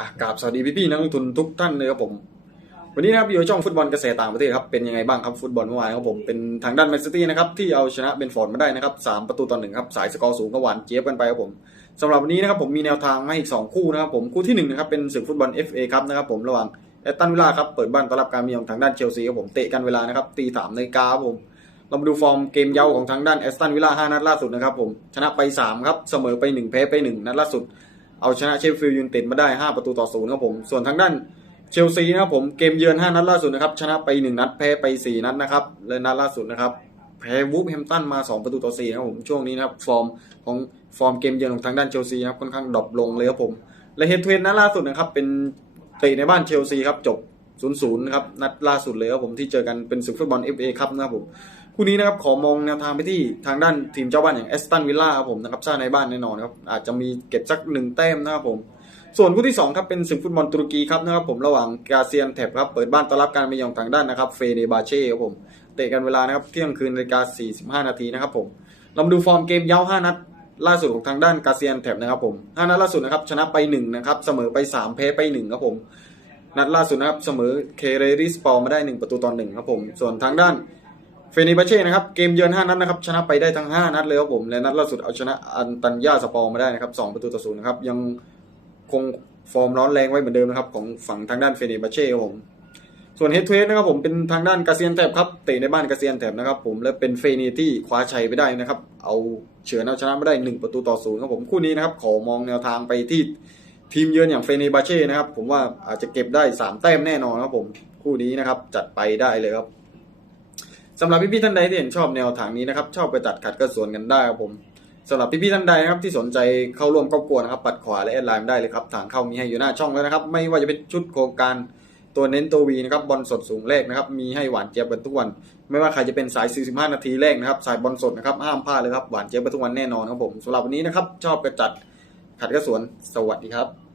อะกราบสวัสดีพี่ๆนักลงทุนทุกท่านเลยครับผม วันนี้นะครับอยู่ช่องฟุตบอลเกษตรต่างประเทศครับเป็นยังไงบ้างครับฟุตบอลเมื่อวานครับผมเป็นทางด้านแมนซิตี้นะครับที่เอาชนะเบนฟอร์ดมาได้นะครับสามประตูต่อหนึ่งครับสายสกอร์สูงก็หวานเจี๊ยบกันไปครับผมสำหรับวันนี้นะครับผมมีแนวทางมาอีกสองคู่นะครับผมคู่ที่หนึ่งนะครับเป็นศึกฟุตบอล FA ครับนะครับผมระหว่างแอตตันวิลล่าครับเปิดบ้านต้อนรับการมีของทางด้านเชลซีครับผมเตะกันเวลานะครับตีสามนาฬิกาครับผมเรามาดูฟอร์มเกมเย้าของทางด้านแอสตันวิลล่าห้านัดล่าสุดนะครับผมชนะไป3ครับเสมอไป 1 แพ้ไป 1 นัดล่าสุด เอาชนะเชฟฟิลด์ยูไนเต็ดมาได้ 5 ประตูต่อศูนย์ครับผม ส่วนทางด้านเชลซีนะครับผมเกมเยือน 5 นัดล่าสุดนะครับชนะไป 1 นัดแพ้ไป 4 นัดนะครับและนัดล่าสุดนะครับแพ้วูฟแฮมตันมา 2 ประตูต่อ4นะครับผมช่วงนี้นะครับฟอร์มของฟอร์มเกมเยือนของทางด้านเชลซีนะครับค่อนข้างดรอปลงเลยครับผมและเฮดทูเฮดนัดล่าสุดนะครับเป็นเตะในบ้านเชลซีครับจบ0-0นะครับนัดล่าสุดเลยครับผมที่เจอกันเป็นศึกฟุตบอล FA ครับนะครับผม คู่นี้นะครับขอมองแนวทางไปที่ทางด้านทีมเจ้าบ้านอย่างแอสตันวิลล่าครับผมนะครับสร้าในบ้านแน่นอนครับอาจจะมีเก็บสักหนึ่งแต้มนะครับผม ส่วนคู่ที่2ครับเป็นศึกฟุตบอลตุรกีครับนะครับผมระหว่างกาเซียนแทบครับเปิดบ้านต้อนรับการมาเยือนของทางด้านนะครับเฟเนบาเช่ครับผมเตะกันเวลานะครับเที่ยงคืนนาฬิกา45 นาทีนะครับผมเรามาดูฟอร์มเกมเย้า5นัดล่าสุดของทางด้านกาเซียนแทบนะครับผม5นัดล่าสุดนะครับชนะไป1นะครับเสมอไป 3 แพ้ไป1ครับผมนัดล่าสุดนะครับเสมอเคเรริสปอร์มาได้ 1 ประตูต่อ1ครับผมส่วนทางด้าน เฟเนบาเช่นะครับเกมเยือน5นัดนะครับชนะไปได้ทั้ง 5 นัดเลยครับผมและนัดล่าสุดเอาชนะอันตันยาสปอร์มาได้นะครับ2ประตูต่อศูนย์นะครับยังคงฟอร์มร้อนแรงไว้เหมือนเดิมนะครับของฝั่งทางด้านเฟเนบาเช่ครับผมส่วนเฮดทเฮดนะครับผมเป็นทางด้านกาเซียนแถบครับเตะในบ้านกาเซียนแถบนะครับผมและเป็นเฟเนที่คว้าชัยไปได้นะครับเอาเฉือนเอาชนะมาได้ 1 ประตูต่อศูนย์ครับผมคู่นี้นะครับขอมองแนวทางไปที่ทีมเยือนอย่างเฟเนบาเช่นะครับผมว่าอาจจะเก็บได้สามแต้มแน่นอนครับผมคู่นี้นะครับจัดไปได้เลยครับ สำหรับพี่ๆท่านใดที่เห็นชอบแนวทางนี้นะครับ ชอบไปตัดขัดก็สวนกันได้ครับผมสำหรับพี่ๆท่านใดนะครับที่สนใจเข้าร่วมครอบครัวนะครับ ปัดขวาและแอดไลน์ได้เลยครับทางเข้ามีให้อยู่หน้าช่องแล้วนะครับ ไม่ว่าจะเป็นชุดโครงการตัวเน้นตัววีนะครับบอลสดสูงแรกนะครับ มีให้หวานเจี๊ยบกันทุกวัน ไม่ว่าใครจะเป็นสาย 45 นาทีแรกนะครับ สายบอลสดนะครับห้ามพลาดเลยครับหวานเจี๊ยบกันทุกวันแน่นอนครับผมสำหรับวันนี้นะครับ ชอบกระจัดขัดกระสวนสวัสดีครับ